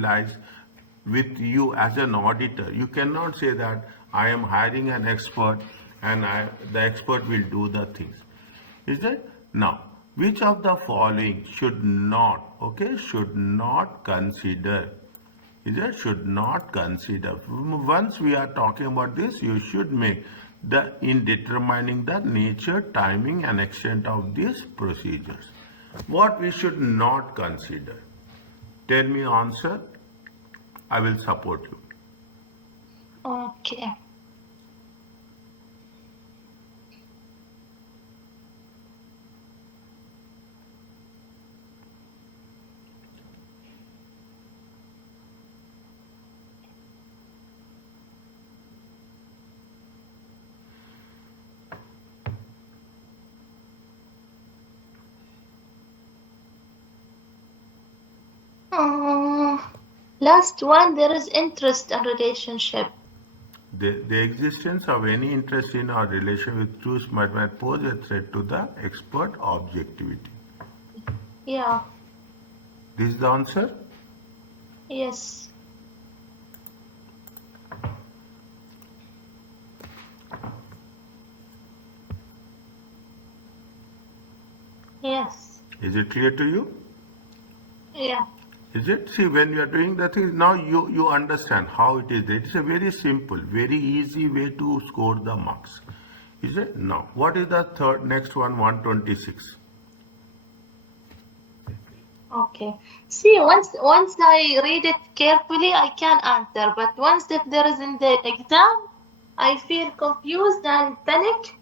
lies with you as an auditor. You cannot say that I am hiring an expert and the expert will do the things. Is it? Now, which of the following should not, okay, should not consider? Is it? Should not consider. Once we are talking about this, you should make in determining the nature, timing and extent of these procedures. What we should not consider? Tell me answer. I will support you. Okay. Last one, there is interest and relationship. The existence of any interest in or relation with truth might pose a threat to the expert objectivity. Yeah. This is the answer? Yes. Yes. Is it clear to you? Yeah. Is it? See, when you are doing the thing, now you understand how it is. It is a very simple, very easy way to score the marks. Is it? Now, what is the next one, 126? Okay. See, once I read it carefully, I can answer. But once if there is in the exam, I feel confused and panic.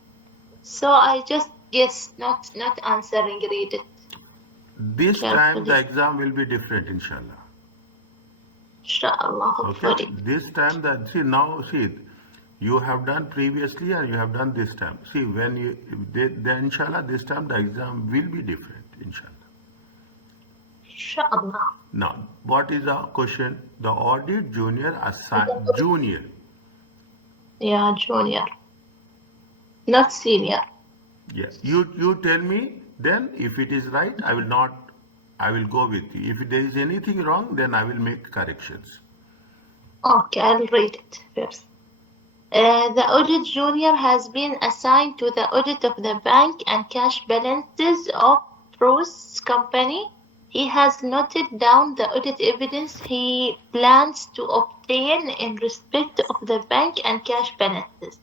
So I just guess, not answering, read it. This time the exam will be different, inshallah. Inshallah, hopefully. Okay. This time you have done previously and you have done this time. See, when then inshallah, this time the exam will be different, inshallah. Inshallah. Now, what is the question? The audit junior assigned junior. Yeah, junior. Not senior. Yeah. You tell me, then if it is right, I will go with you. If there is anything wrong, then I will make corrections. Okay, I'll read it first. The audit junior has been assigned to the audit of the bank and cash balances of Bruce's company. He has noted down the audit evidence he plans to obtain in respect of the bank and cash balances.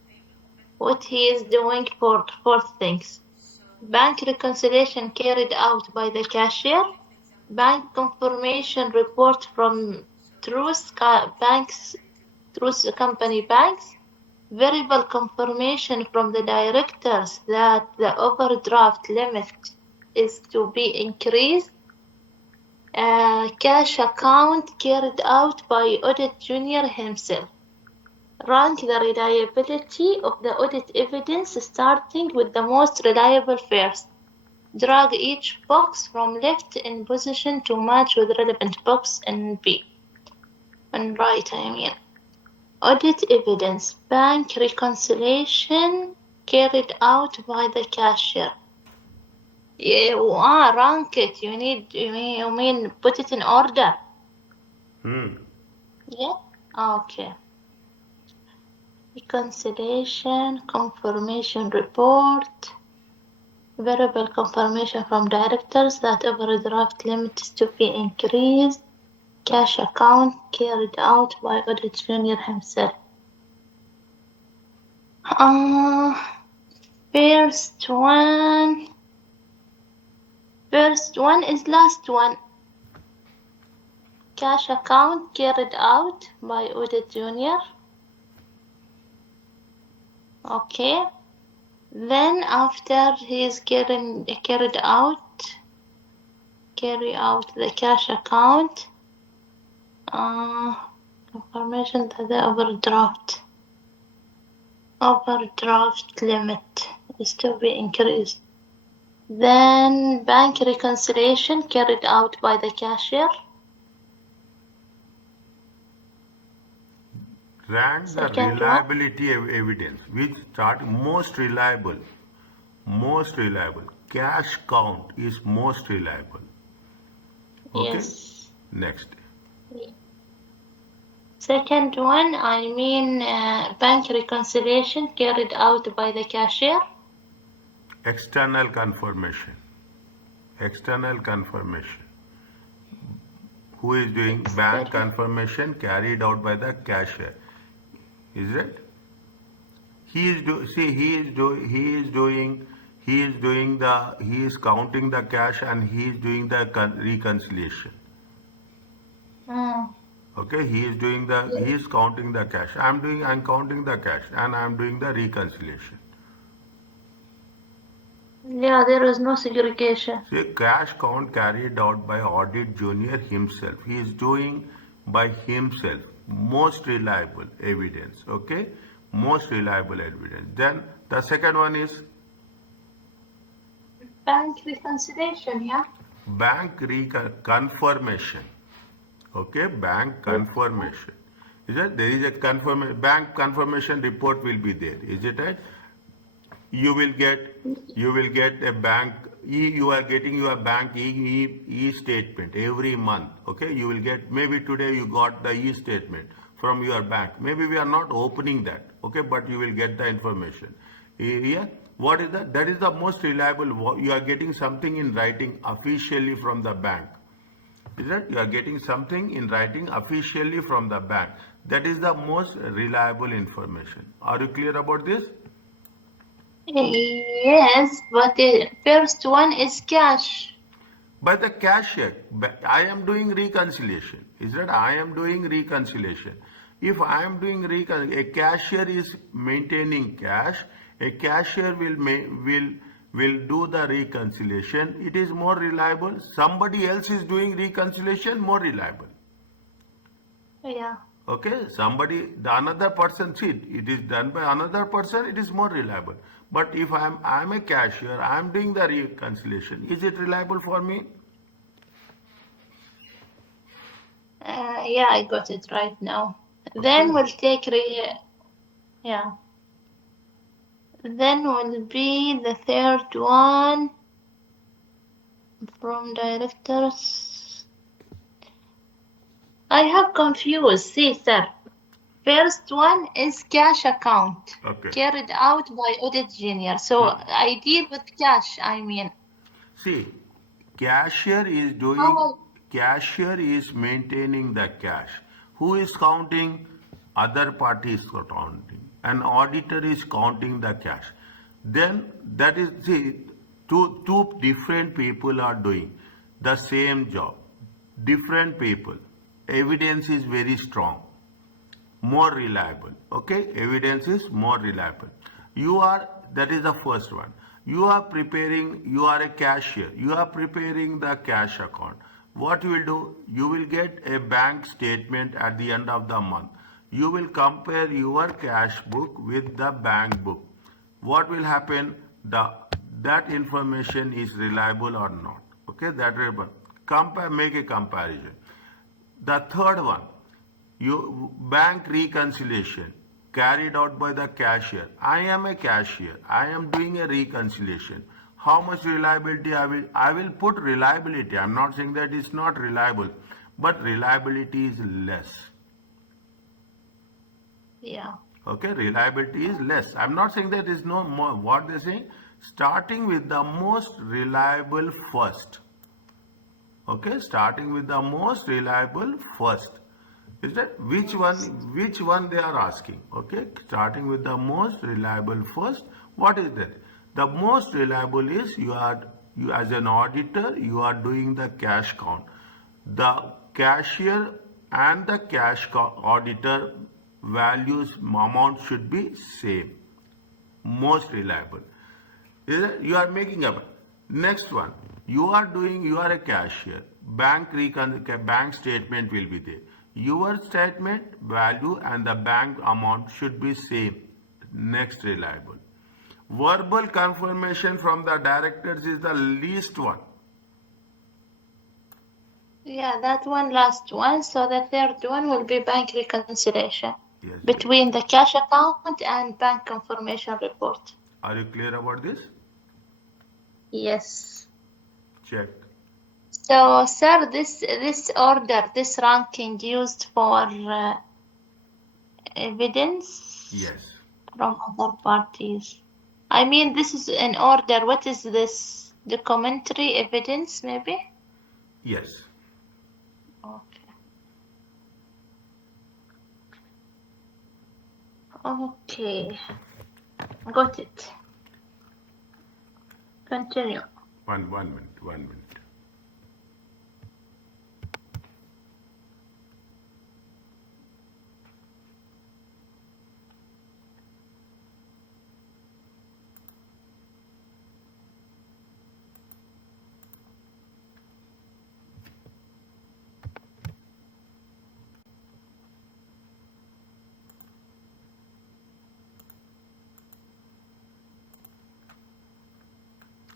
What he is doing for 4 things. Bank reconciliation carried out by the cashier. Bank confirmation report from Truth Company banks. Variable confirmation from the directors that the overdraft limit is to be increased. Cash account carried out by audit junior himself. Rank the reliability of the audit evidence starting with the most reliable first. Drag each box from left in position to match with relevant box in B. On right, I mean. Audit evidence. Bank reconciliation carried out by the cashier. Yeah, rank it. You mean put it in order. Yeah? Okay. Reconciliation, confirmation report, variable confirmation from directors that overdraft limit is to be increased, cash account carried out by audit junior himself. First one is last one. Cash account carried out by audit junior. Okay. Then after he is carry out the cash account, confirmation that the overdraft limit is to be increased. Then bank reconciliation carried out by the cashier. Rank the reliability evidence, which start most reliable. Cash count is most reliable. Okay. Yes. Next. Second one, I mean bank reconciliation carried out by the cashier. External confirmation. External confirmation. Who is doing bank External. confirmation carried out by the cashier? Is it? He is counting the cash and he is doing the reconciliation. Okay, he is counting the cash. I'm counting the cash and I'm doing the reconciliation. Yeah, there is no segregation. See, cash count carried out by Audit Junior himself. He is doing by himself. Most reliable evidence. Okay, most reliable evidence. Then the second one is Bank reconciliation, yeah. bank confirmation. Okay, bank confirmation. Is it? There is a bank confirmation report will be there. Is it right? You will get a bank. You are getting your bank e statement every month. Okay, you will get, maybe today you got the e statement from your bank. Maybe we are not opening that. Okay, but you will get the information. Here, what is that? That is the most reliable. You are getting something in writing officially from the bank. Is that you are getting something in writing officially from the bank? That is the most reliable information. Are you clear about this? Yes, but the first one is cash. By the cashier, I am doing reconciliation. Is that I am doing reconciliation? If I am doing a cashier is maintaining cash. A cashier will do the reconciliation. It is more reliable. Somebody else is doing reconciliation, more reliable. Yeah. Okay, another person, see, it is done by another person, it is more reliable. But if I'm a cashier, I'm doing the reconciliation, is it reliable for me? Yeah, I got it right now. Okay. Then we'll take yeah. Then will be the third one from directors. I have confused. See, sir. First one is cash account Okay. carried out by Audit Junior. So I deal with cash, I mean. See, cashier is maintaining the cash. Who is counting? Other party is counting. An auditor is counting the cash. Then that is, see, two different people are doing the same job. Different people. Evidence is very strong. More reliable. Okay, evidence is more reliable. That is the first one. You are a cashier, you are preparing the cash account. What you will do, you will get a bank statement at the end of the month. You will compare your cash book with the bank book. What will happen? That information is reliable or not. Okay, that will make a comparison. The third one, bank reconciliation carried out by the cashier. I am a cashier. I am doing a reconciliation. How much reliability I will put reliability. I'm not saying that it's not reliable, but reliability is less. Yeah. Okay, reliability is less. I'm not saying that is no more. What they're saying, starting with the most reliable first. Okay, starting with the most reliable first. Is that which one they are asking? Okay, starting with the most reliable first. What is that? The most reliable is you as an auditor, you are doing the cash count. The cashier and the cash auditor values amount should be same. Most reliable. You are making up. Next one. You are a cashier. Bank statement will be there. Your statement value and the bank amount should be same. Next reliable. Verbal confirmation from the directors is the least one. Yeah, that one last one. So the third one will be bank reconciliation. Yes, between the cash account and bank confirmation report. Are you clear about this? Yes. Check. So, sir, this order, this ranking used for evidence Yes. from other parties. I mean, this is in order. What is this? Documentary evidence, maybe? Yes. Okay. Okay. Got it. Continue. One minute. 1 minute.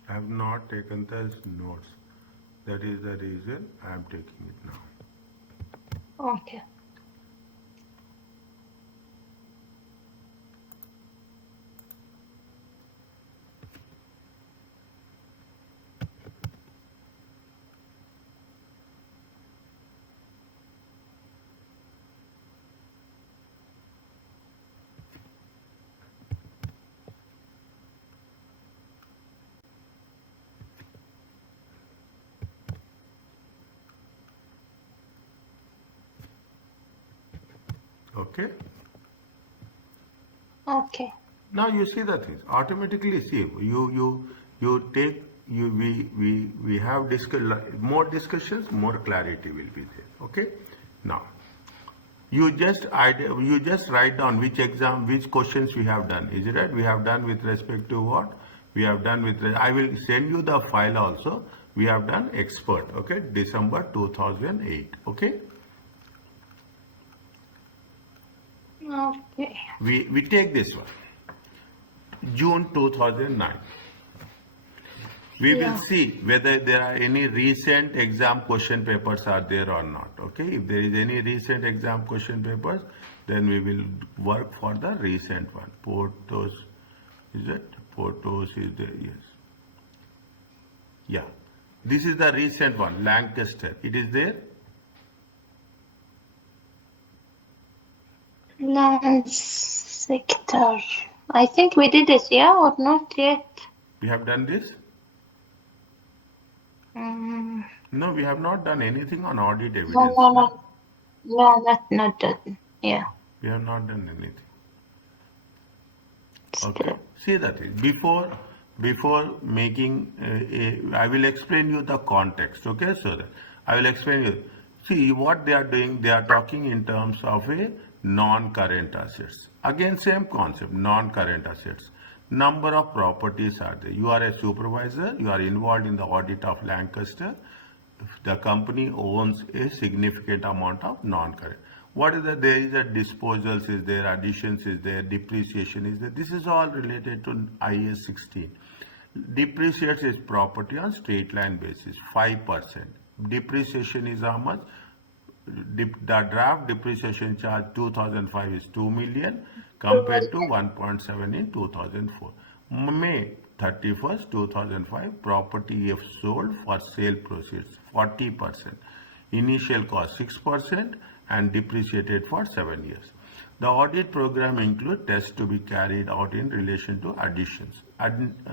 I have not taken the notes. That is the reason I am taking it now. Okay. Okay. Okay. Now you see the things. Automatically see you take you we have more discussions, more clarity will be there. Okay. Now you just write down which questions we have done. Is it right? We have done with respect to what? We have done with, I will send you the file also. We have done expert, okay, December 2008, okay. Okay. We take this one, June 2009. We will Yeah. see whether there are any recent exam question papers are there or not. Okay, if there is any recent exam question papers, then we will work for the recent one. Photos, is it? Photos is there, yes. Yeah, this is the recent one, Lancaster. It is there. Land sector. I think we did it, yeah, or not yet? We have done this. Mm, No, we have not done anything on audit no, evidence. no, no. No, not done. Yeah. We have not done anything. Still. Okay. See that is before making. I will explain you the context. Okay, so that I will explain you. See what they are doing. They are talking in terms of a non-current assets. Again, same concept. Non-current assets. Number of properties are there. You are a supervisor. You are involved in the audit of Lancaster. The company owns a significant amount of non-current. What is that? There is a disposals is there, additions is there, depreciation is there. This is all related to IS 16. Depreciates is property on straight line basis, 5%. Depreciation is how much? The draft depreciation charge 2005 is 2 million compared to 1.7 in 2004. May 31st, 2005, property if sold for sale proceeds 40%. Initial cost 6% and depreciated for 7 years. The audit program includes tests to be carried out in relation to additions.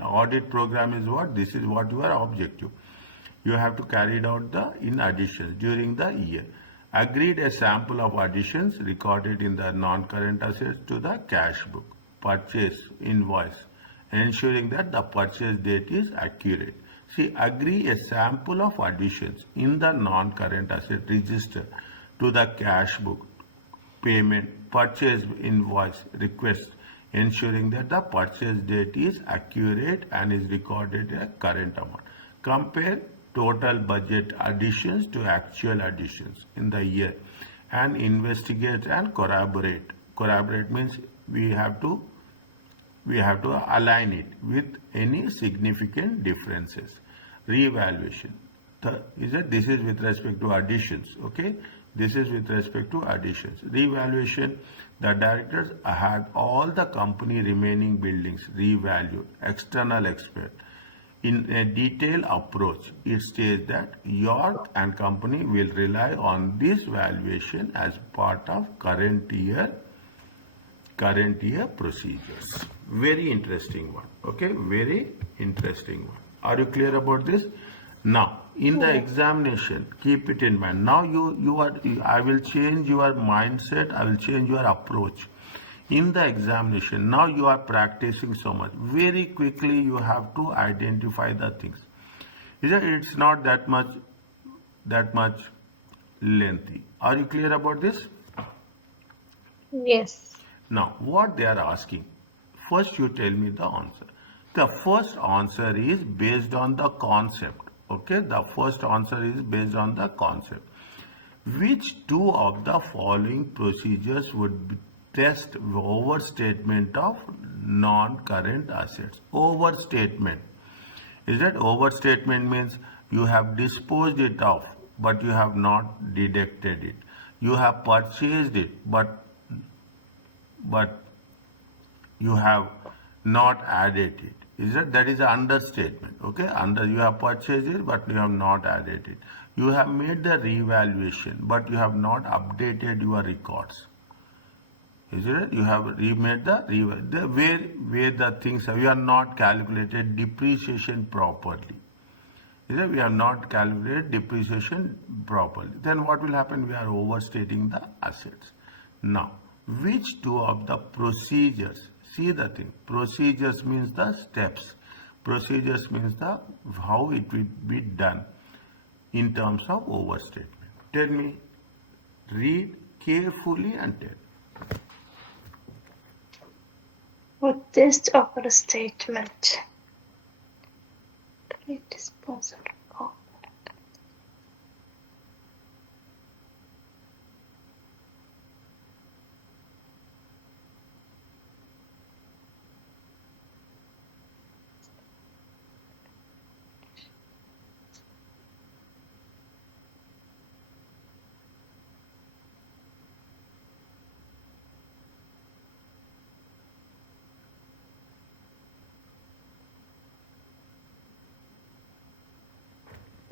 Audit program is what? This is what your objective. You have to carry it out in additions during the year. Agreed a sample of additions recorded in the non-current assets to the cash book. Purchase invoice, ensuring that the purchase date is accurate. See, agree a sample of additions in the non-current asset register to the cash book. Payment, purchase invoice request, ensuring that the purchase date is accurate and is recorded a current amount. Compare total budget additions to actual additions in the year and investigate and corroborate. Corroborate means we have to align it with any significant differences. Reevaluation. This is with respect to additions, okay? This is with respect to additions. Reevaluation, the directors had all the company remaining buildings revalued, external expert. In a detailed approach, it states that York and company will rely on this valuation as part of current year current year procedures. Very interesting one. Okay, very interesting one. Are you clear about this? Now, in the examination, keep it in mind. Now I will change your mindset. I will change your approach. In the examination, now you are practicing so much. Very quickly, you have to identify the things. It's not that much lengthy. Are you clear about this? Yes. Now, what they are asking, first you tell me the answer. The first answer is based on the concept. Okay, the first answer is based on the concept. Which two of the following procedures would test overstatement of non-current assets? Overstatement. Is that overstatement means you have disposed it off, but you have not deducted it. You have purchased it, but you have not added it. That is an understatement. Okay, you have purchased it, but you have not added it. You have made the revaluation, but you have not updated your records. You have remade where the things are, you have not calculated depreciation properly. We have not calculated depreciation properly. Then what will happen? We are overstating the assets. Now, which two of the procedures? See the thing. Procedures means the steps. Procedures means the how it will be done in terms of overstatement. Tell me. Read carefully and tell. What test overstatement? Great disposal.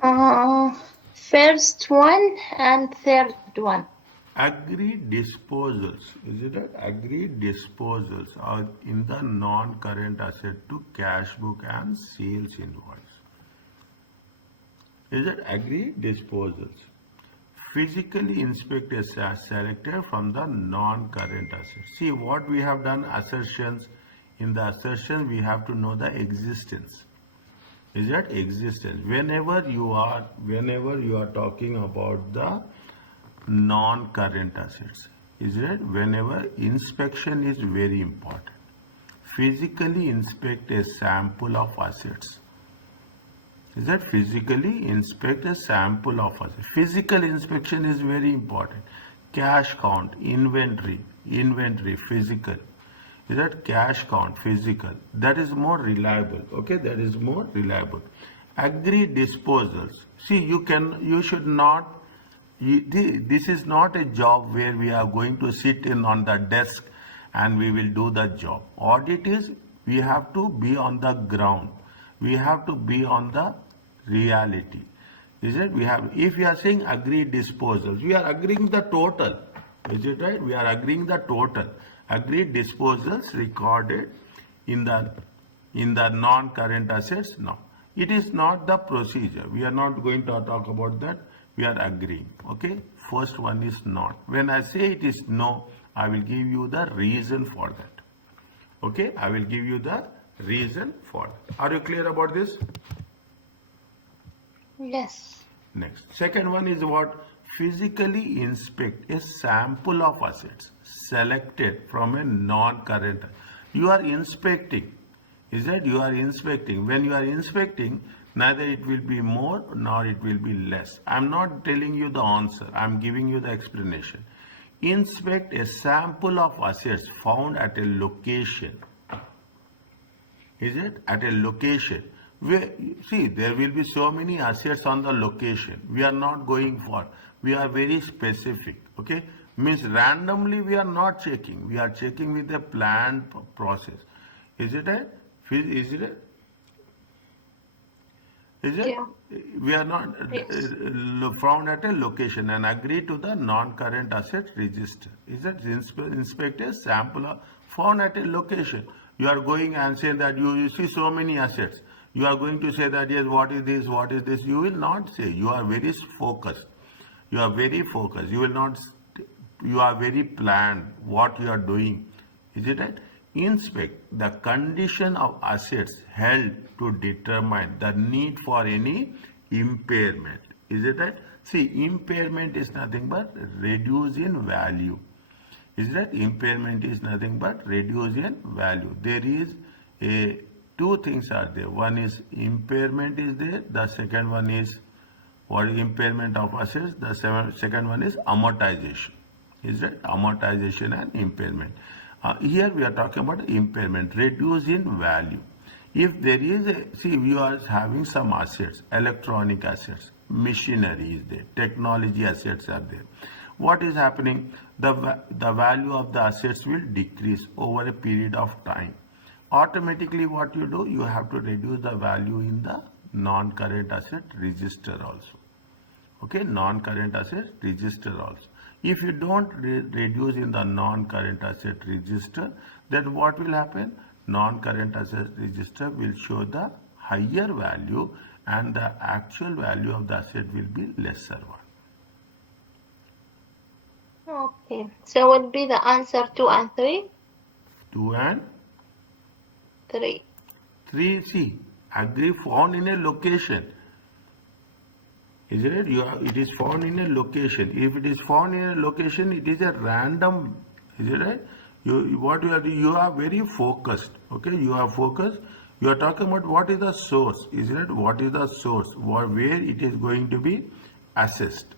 Oh. First one and third one. Agreed disposals, is it that? Agreed disposals are in the non-current asset to cash book and sales invoice. Is it agreed disposals? Physically inspect a selector from the non-current asset. See what we have done assertions. In the assertion we have to know the existence. Is that existence? Whenever you are talking about the non-current assets, is it? Whenever inspection is very important. Physically inspect a sample of assets. Is that physically inspect a sample of assets? Physical inspection is very important. Cash count, inventory, physical. Is that cash count, physical? That is more reliable. Okay, that is more reliable. Agreed disposals. See, you should not. This is not a job where we are going to sit in on the desk and we will do the job. Audit is we have to be on the ground. We have to be on the reality. Is it? If we are saying agreed disposals, we are agreeing the total. Is it right? We are agreeing the total. Agreed disposals recorded in the non-current assets. No, it is not the procedure. We are not going to talk about that. We are agreeing. Okay. First one is not. When I say it is no, I will give you the reason for that. Okay. I will give you the reason for that. Are you clear about this? Yes. Next. Second one is what? Physically inspect a sample of assets selected from a non-current. You are inspecting. Is that you are inspecting? When you are inspecting, neither it will be more nor it will be less. I am not telling you the answer. I am giving you the explanation. Inspect a sample of assets found at a location. Is it? At a location. See, there will be so many assets on the location. We are not going for. We are very specific. Okay? Means randomly we are not checking. We are checking with a planned process. Is it a? Is it? Yeah. We are not Yes. found at a location and agree to the non-current asset register. Is that inspect a sample found at a location? You are going and saying that you see so many assets. You are going to say that yes, what is this? What is this? You will not say. You are very focused. You are very focused. You will not. You are very planned. What you are doing. Is it right? Inspect the condition of assets held to determine the need for any impairment. Is it right? See, impairment is nothing but reduce in value. Is that impairment is nothing but reduce in value. There is a two things are there. One is impairment is there. The second one is what is impairment of assets. The second one is amortization. Is that amortization and impairment? Here we are talking about impairment, reduce in value. If there is a, see, you are having some assets, electronic assets, machinery is there, technology assets are there. What is happening? The value of the assets will decrease over a period of time. Automatically what you do, you have to reduce the value in the non-current asset register also. Okay, non-current asset register also. If you don't reduce in the non-current asset register, then what will happen? Non-current asset register will show the higher value and the actual value of the asset will be lesser one. Okay. So would be the answer 2 and 3? 2 and 3. 3, see, agree found in a location. Is it? It is found in a location. If it is found in a location, it is a random. Is it right? What you are doing, you are very focused. Okay, you are focused. You are talking about what is the source. Is it? What is the source? Where it is going to be assessed.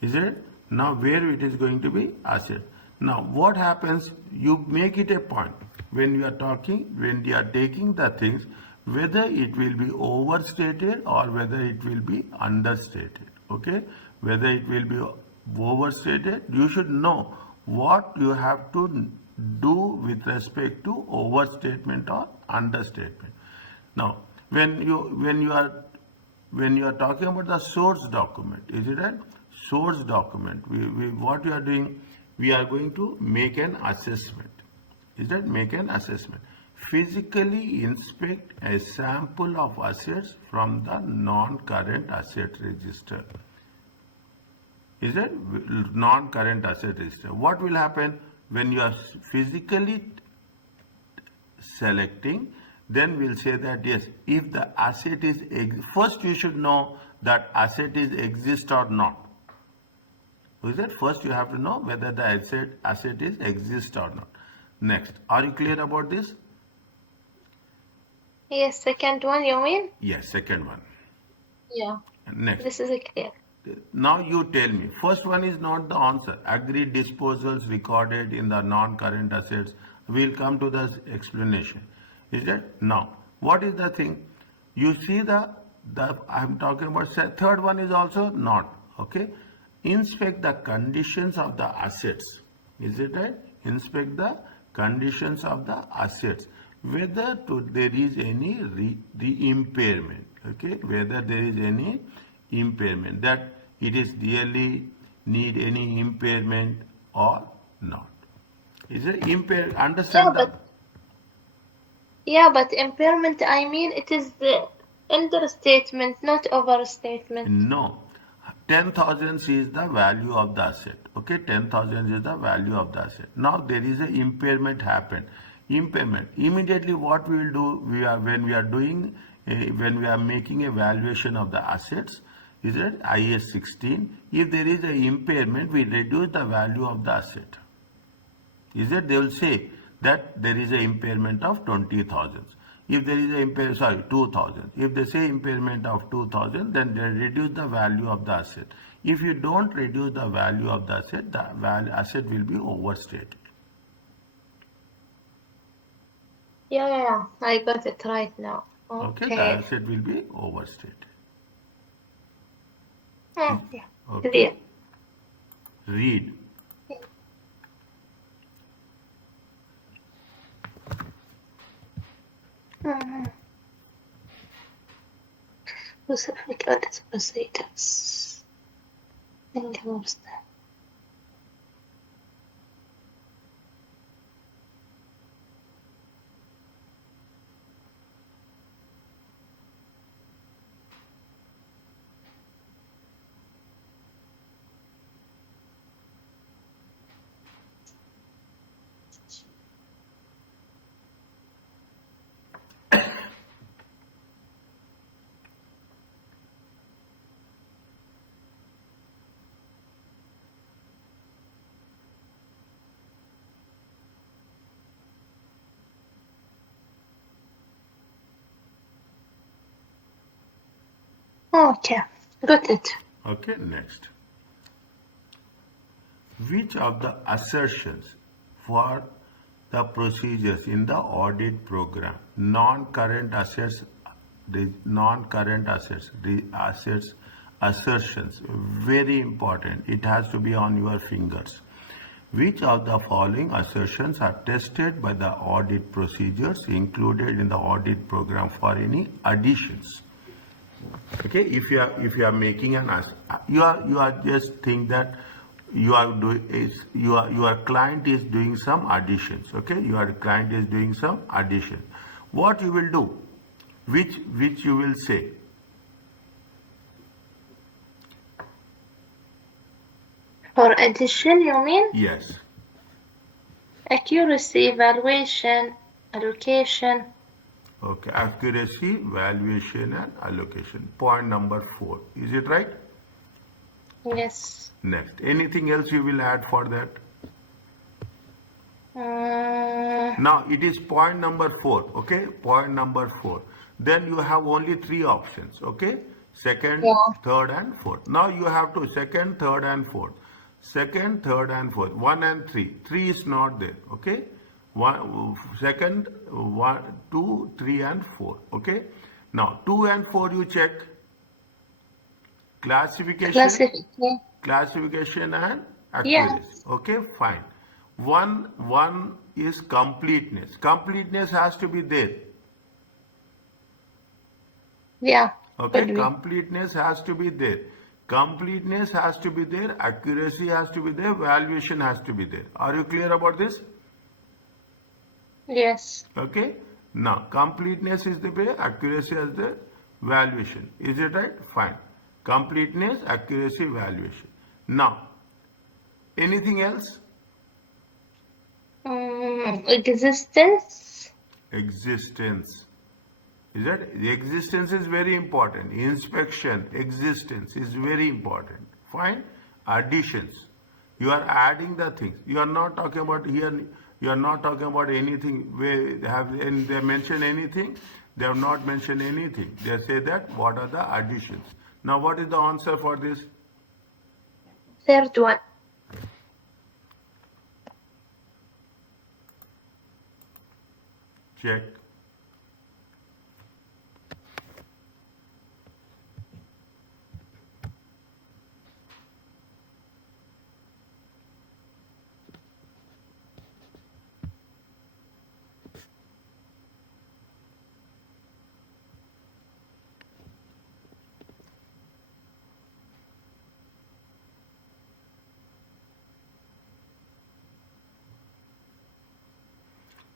Is it? Now where it is going to be assessed. Now what happens? You make it a point when you are talking, when you are taking the things, whether it will be overstated or whether it will be understated. Okay, whether it will be overstated, you should know what you have to do with respect to overstatement or understatement. Now when you are talking about the source document, is it right? Source document, what we are doing, we are going to make an assessment. Is that make an assessment? Physically inspect a sample of assets from the non-current asset register. Is that non-current asset register? What will happen when you are physically selecting? Then we'll say that yes, if the asset is first you should know that asset is exist or not. Is that first you have to know whether the asset is exist or not. Next, are you clear about this? Yes, second one you mean? Yes, second one. Yeah. Next. This is clear. Now you tell me. First one is not the answer. Agreed disposals recorded in the non-current assets. We'll come to the explanation. Is that? Now, what is the thing? You see I'm talking about third one is also not. Okay. Inspect the conditions of the assets. Is it right? Inspect the conditions of the assets. Whether there is any impairment. Okay. Whether there is any impairment, that it is really need any impairment or not. Is it impair? Understand that? Yeah, but impairment, I mean, it is the understatement, not overstatement. No. 10,000 is the value of the asset. Okay, 10,000 is the value of the asset. Now there is an impairment happened. Impairment. Immediately what we will do, when we are making a valuation of the assets, is it IS 16? If there is an impairment, we reduce the value of the asset. Is it? They will say that there is an impairment of 20,000. If there is a 2,000. If they say impairment of 2,000, then they reduce the value of the asset. If you don't reduce the value of the asset will be overstated. Yeah, I got it right now. Okay. The asset will be overstated. Okay. Okay. Read. specific audit procedures. Income statement. Okay, got it. Okay, next. Which of the assertions for the procedures in the audit program, non-current assets, assertions, very important. It has to be on your fingers. Which of the following assertions are tested by the audit procedures included in the audit program for any additions? Okay, if you are making an you are just think that you are doing is your client is doing some additions. Okay, your client is doing some addition. What you will do? Which you will say? For addition, you mean? Yes. Accuracy, valuation, allocation. Okay, accuracy, valuation, and allocation. Point number 4. Is it right? Yes. Next. Anything else you will add for that? Now it is point number 4. Okay, point number 4. Then you have only 3 options. Okay, second, third, and fourth. Now you have to second, third, and fourth. Second, third, and fourth. 1 and 3. 3 is not there. Okay. Second, 1, 2, 3, and 4. Okay. Now 2 and 4 you check. Classification and accuracy. Yes. Okay, fine. One is completeness. Completeness has to be there. Yeah. Okay, completeness has to be there. Completeness has to be there. Accuracy has to be there. Valuation has to be there. Are you clear about this? Yes. Okay. Now, completeness is the way, accuracy is the valuation. Is it right? Fine. Completeness, accuracy, valuation. Now, anything else? Existence. Existence. Is that? The existence is very important. Inspection, existence is very important. Fine. Additions. You are adding the things. You are not talking about here. You are not talking about anything where they mention anything. They have not mentioned anything. They say that what are the additions. Now what is the answer for this? Third one. Check.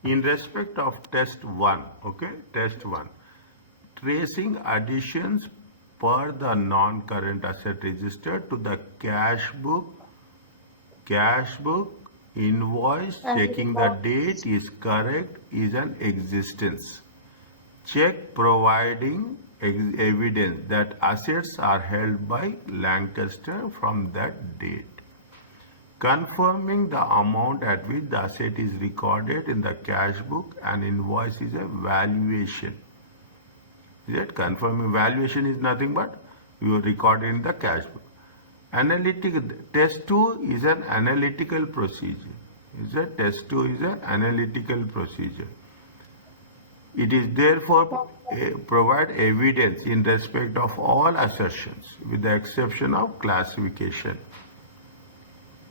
In respect of test 1, okay, test 1, tracing additions per the non-current asset register to the cash book, invoice, checking the date is correct is an existence. Check providing evidence that assets are held by Lancaster from that date. Confirming the amount at which the asset is recorded in the cash book and invoice is a valuation. Is it? Confirming valuation is nothing but you record in the cash book. Test 2 is an analytical procedure. Test 2 is an analytical procedure. It is therefore provide evidence in respect of all assertions with the exception of classification.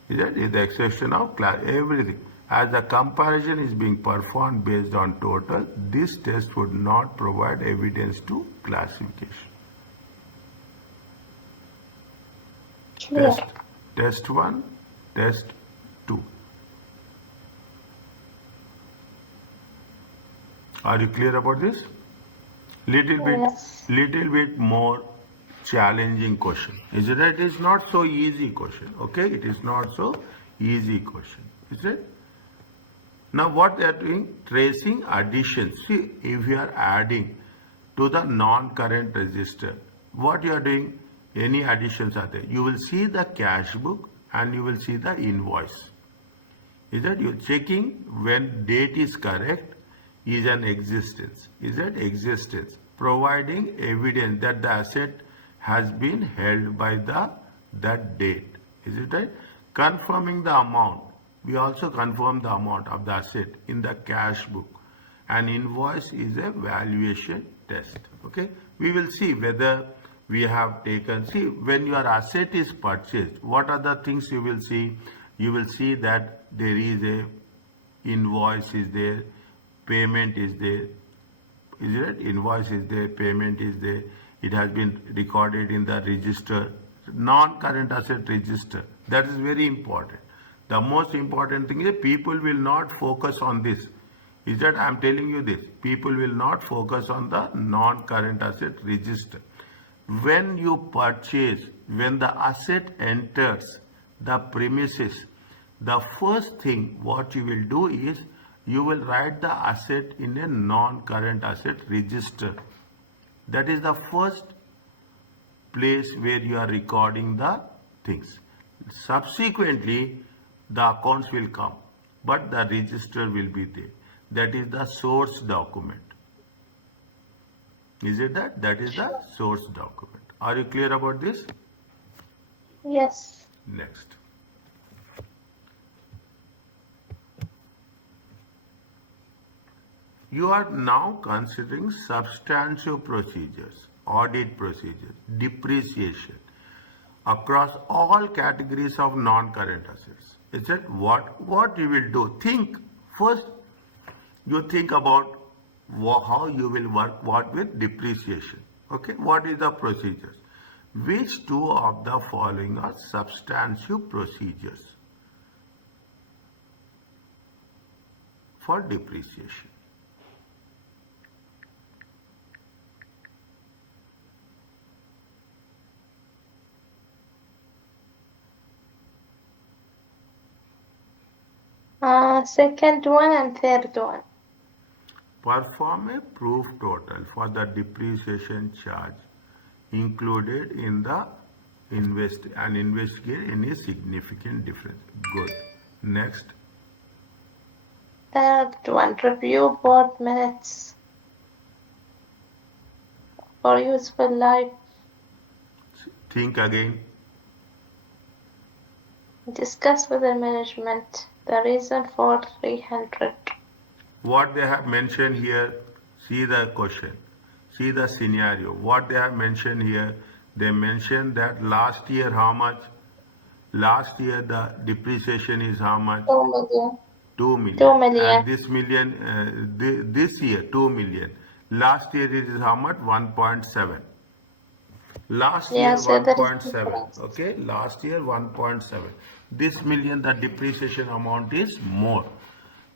Is the exception of everything. As the comparison is being performed based on total, this test would not provide evidence to classification. Clear. Test 1, test 2. Are you clear about this? Yes. Little bit more challenging question. Is it? It is not so easy question. Okay, it is not so easy question. Is it? Now what they are doing? Tracing addition. See, if you are adding to the non-current register, what you are doing? Any additions are there? You will see the cash book and you will see the invoice. Is that you're checking when date is correct is an existence. Is that existence? Providing evidence that the asset has been held by that date. Is it right? Confirming the amount. We also confirm the amount of the asset in the cash book. An invoice is a valuation test. Okay. We will see whether we have taken. See, when your asset is purchased, what are the things you will see? You will see that there is a invoice is there, payment is there. Is it? Invoice is there, payment is there. It has been recorded in the register, non-current asset register. That is very important. The most important thing is people will not focus on this. Is that I am telling you this. People will not focus on the non-current asset register. When you purchase, when the asset enters the premises, the first thing what you will do is you will write the asset in a non-current asset register. That is the first place where you are recording the things. Subsequently, the accounts will come, but the register will be there. That is the source document. Is it that? That is the source document. Are you clear about this? Yes. Next. You are now considering substantive procedures, audit procedures, depreciation across all categories of non-current assets. Is it what you will do? Think first. You think about how you will work with depreciation. Okay, what is the procedures? Which two of the following are substantive procedures for depreciation? Second one and third one. Perform a proof total for the depreciation charge included in the and investigate any significant difference. Good. Next. Third one, review board minutes for useful life. Think again. Discuss with the management the reason for 300. What they have mentioned here, see the question, see the scenario. What they have mentioned here, they mentioned that last year how much? Last year the depreciation is how much? 2 million. 2 million. 2 million. And this million, this year 2 million. Last year it is how much? 1.7. Last year Yes, that is 1.7. difference. Okay, last year 1.7. This million, the depreciation amount is more.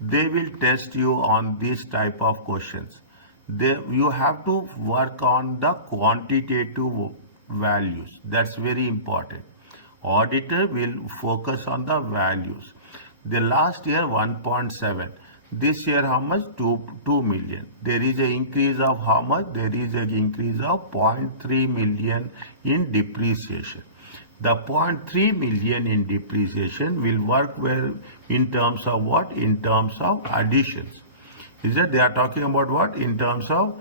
They will test you on this type of questions. You have to work on the quantitative values. That's very important. Auditor will focus on the values. The last year 1.7. This year how much? 2 million. There is an increase of how much? There is an increase of 0.3 million in depreciation. The 0.3 million in depreciation will work well in terms of what? In terms of additions. Is that they are talking about what? In terms of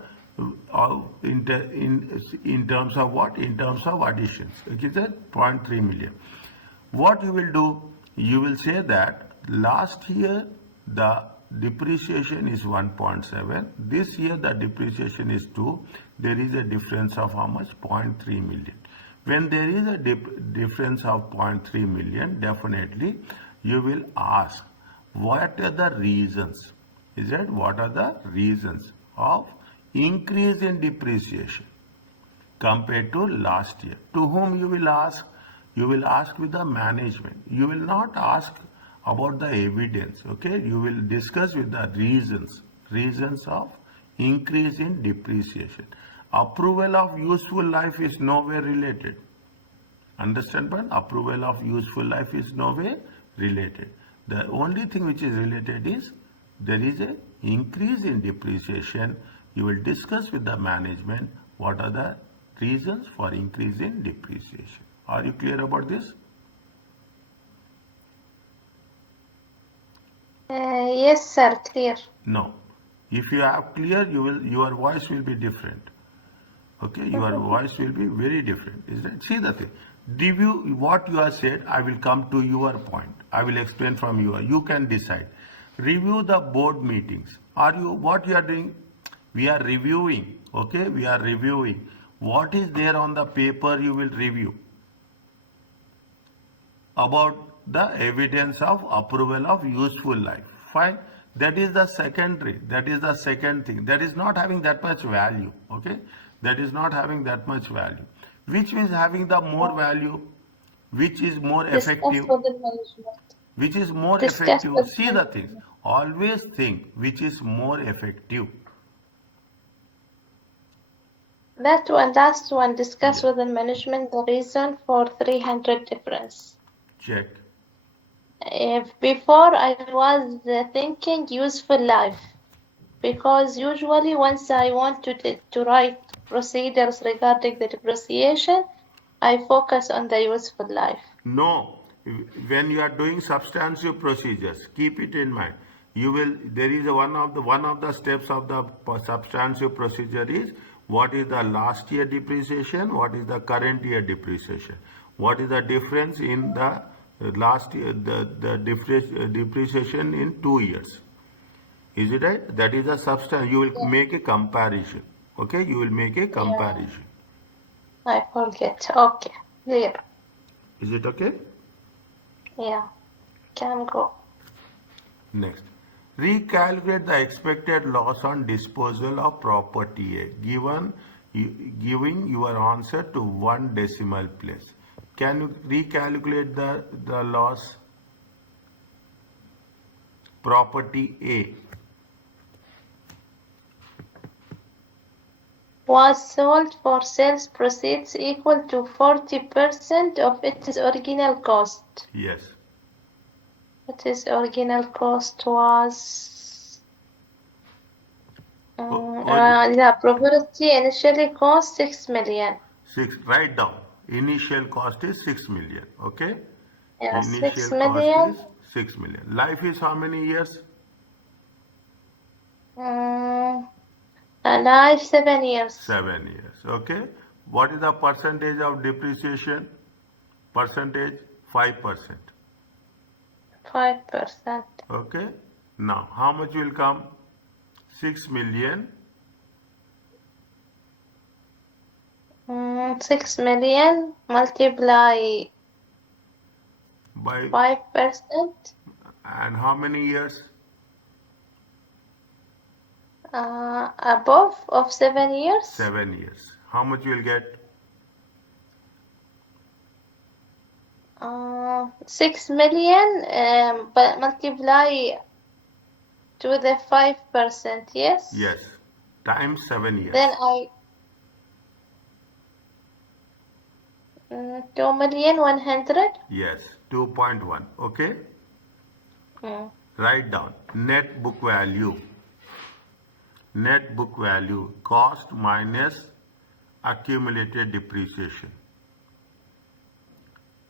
in terms of what? In terms of additions. Okay, that 0.3 million. What you will do? You will say that last year the depreciation is 1.7. This year the depreciation is 2. There is a difference of how much? 0.3 million. When there is a difference of 0.3 million, definitely you will ask, what are the reasons? Is that what are the reasons of increase in depreciation compared to last year? To whom you will ask? You will ask with the management. You will not ask about the evidence, okay? You will discuss with the reasons of increase in depreciation. Approval of useful life is nowhere related. Understand, but approval of useful life is nowhere related. The only thing which is related is there is a increase in depreciation. You will discuss with the management what are the reasons for increase in depreciation. Are you clear about this? Yes, sir, clear. No. If you are clear, your voice will be different. Okay, your voice will be very different. Is that? See the thing. Review what you have said. I will come to your point. I will explain from you. You can decide. Review the board meetings. What you are doing? We are reviewing. Okay, we are reviewing. What is there on the paper you will review? About the evidence of approval of useful life. Fine. That is the secondary. That is the second thing. That is not having that much value. Okay. That is not having that much value. Which means having the more value, which is more effective. Discuss with the management. Which is more Discuss effective. with See the things. Always think which is more effective. That one, last one, discuss Yeah. with the management the reason for 300 difference. Check. Before I was thinking useful life, because usually once I want to write procedures regarding the depreciation, I focus on the useful life. No, when you are doing substantive procedures, keep it in mind. There is one of the steps of the substantive procedure is what is the last year depreciation, what is the current year depreciation, what is the difference in the last year, the depreciation in 2 years. Is it right? That is a substance. You will make a comparison. Okay, you will make a comparison. I forget. Okay, clear. Is it okay? Yeah, can go. Next, recalculate the expected loss on disposal of property A, giving your answer to 1 decimal place. Can you recalculate the loss? Property A Was sold for sales proceeds equal to 40% of its original cost. yes, Its original cost was the property initially cost 6 million. write down. Initial cost is 6 million. Okay. Yeah, 6 Initial cost million. is 6 million. Life is how many years? Life 7 years. 7 years. Okay. What is the percentage of depreciation? Percentage 5%. 5%. Okay. Now, how much will come? 6 million. 6 million multiply By 5%. and how many years? Above of 7 years. 7 years. How much you will get? 6 million but multiply to the 5%, yes? Yes. Times 7 years. Then 2,100,000. Yes. 2.1. Okay. Write down net book value. Net book value, cost minus accumulated depreciation.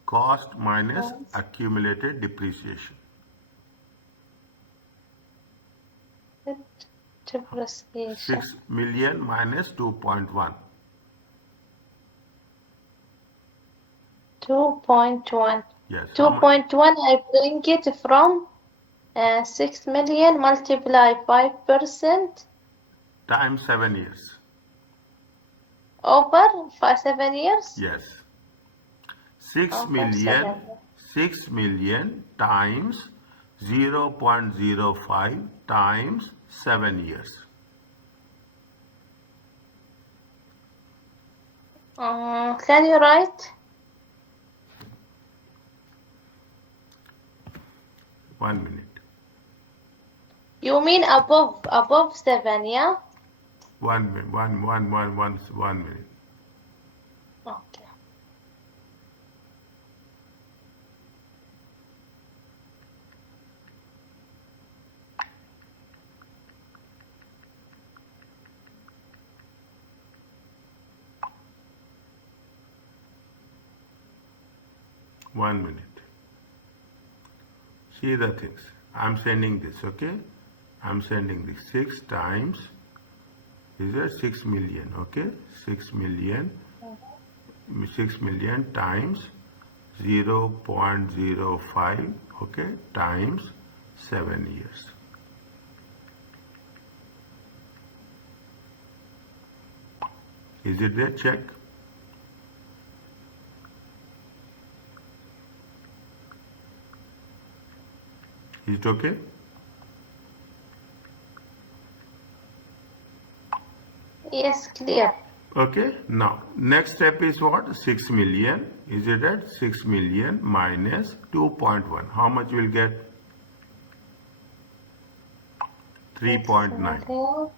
Cost minus accumulated depreciation. Depreciation. 6 million minus 2.1. 2.1. Yes. 2.1, I bring it from 6 million multiply 5% Times 7 years. over 7 years. Yes. 6 Over million. 7. 6 million times 0.05 times 7 years. Can you write? 1 minute. You mean above 7, yeah? 1 minute. 1 minute. Okay. One minute. See the things. I'm sending this, okay? I'm sending this 6 times, is it 6 million, okay? 6 million, 6 million times 0.05, okay, times 7 years. Is it there? Check. Is it okay? Yes, clear. Okay, now next step is what? 6 million. Is it at 6 million minus 2.1? How much will get? 3.9.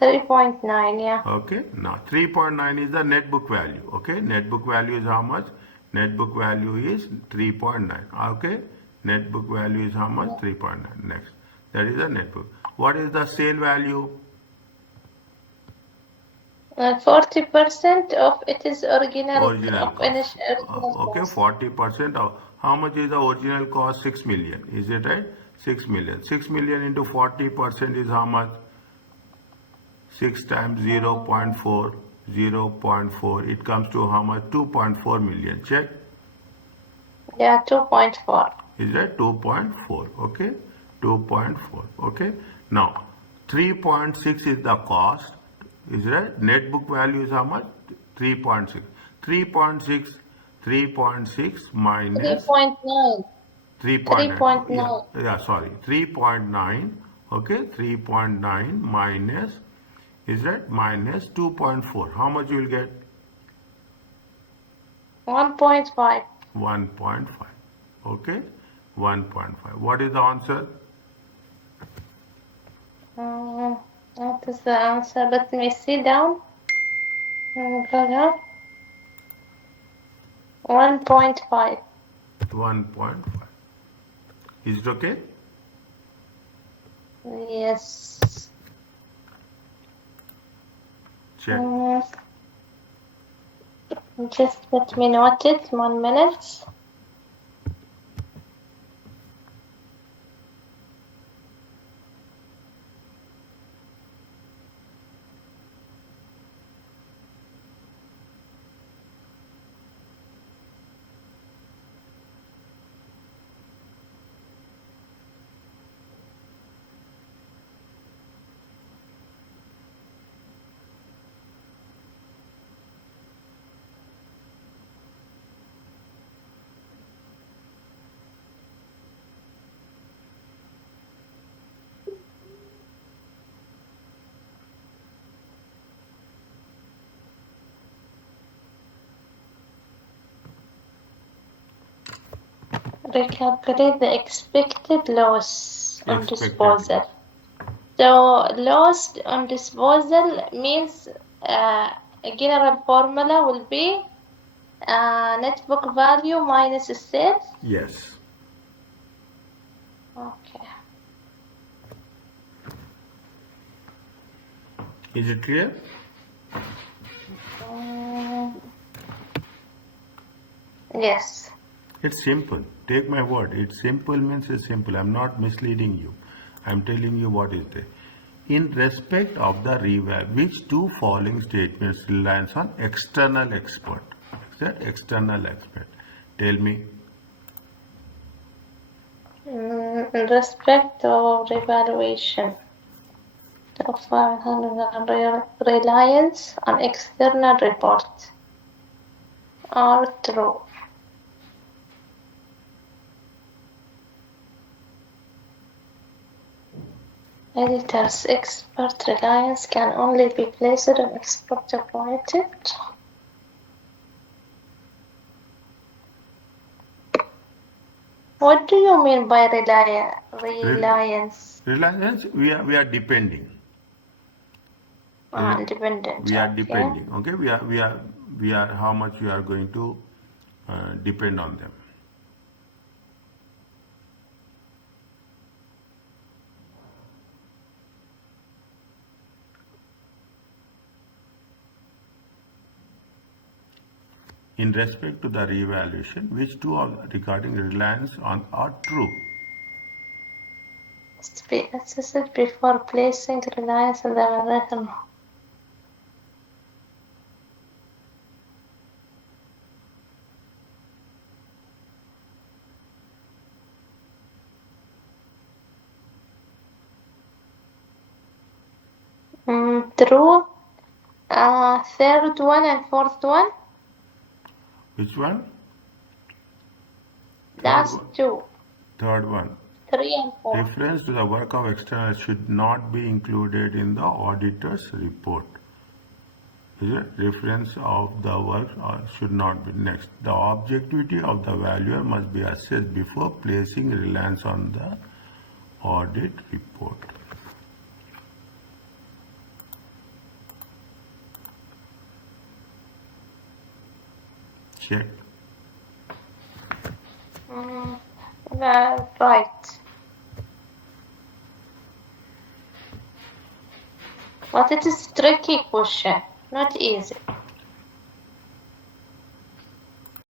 3.9, yeah. Okay, now 3.9 is the net book value. Okay, net book value is how much? Net book value is 3.9. Okay, net book value is how much? 3.9. Next, that is the net book. What is the sale value? 40% of it is original cost. Okay, cost. 40% of how much is the original cost? 6 million. Is it right? 6 million. 6 million into 40% is how much? 6 times 0.4, 0.4. It comes to how much? 2.4 million. Check. Yeah, 2.4. Is that 2.4? Okay, 2.4. Okay. Now, 3.6 is the cost. Is that net book value is how much? 3.6. 3.6. 3.6 minus 3.9. 3.9. 3.9. Yeah, sorry. 3.9. Okay, 3.9 minus, is that minus 2.4. How much you will get? 1.5. 1.5. Okay, 1.5. What is the answer? What is the answer? Let me see down. 1.5. 1.5. Is it okay? Yes. Check. Just let me note it. 1 minute. Recalculate the expected loss on disposal. So loss on disposal means a general formula will be net book value minus sales. Yes. Okay. Is it clear? Yes. It's simple. Take my word. It's simple means it's simple. I'm not misleading you. I'm telling you what is there. In respect of the reval, which two following statements relies on external expert? Is that external expert? Tell me. In respect of revaluation of reliance on external reports are true. Editor's expert reliance can only be placed on expert appointed. What do you mean by reliance? Reliance, we are depending. Dependent. We are Okay. depending. Okay, we are how much we are going to depend on them. In respect to the reevaluation, which two regarding reliance on are true? Must be assessed before placing reliance on the evaluation. True. Third one and fourth one. Which one? Last two. Third one. 3 and 4. Reference to the work of external should not be included in the auditor's report. Is it? Reference of the work should not be. Next, the objectivity of the valuer must be assessed before placing reliance on the audit report. Check. Right. But it is tricky question, not easy.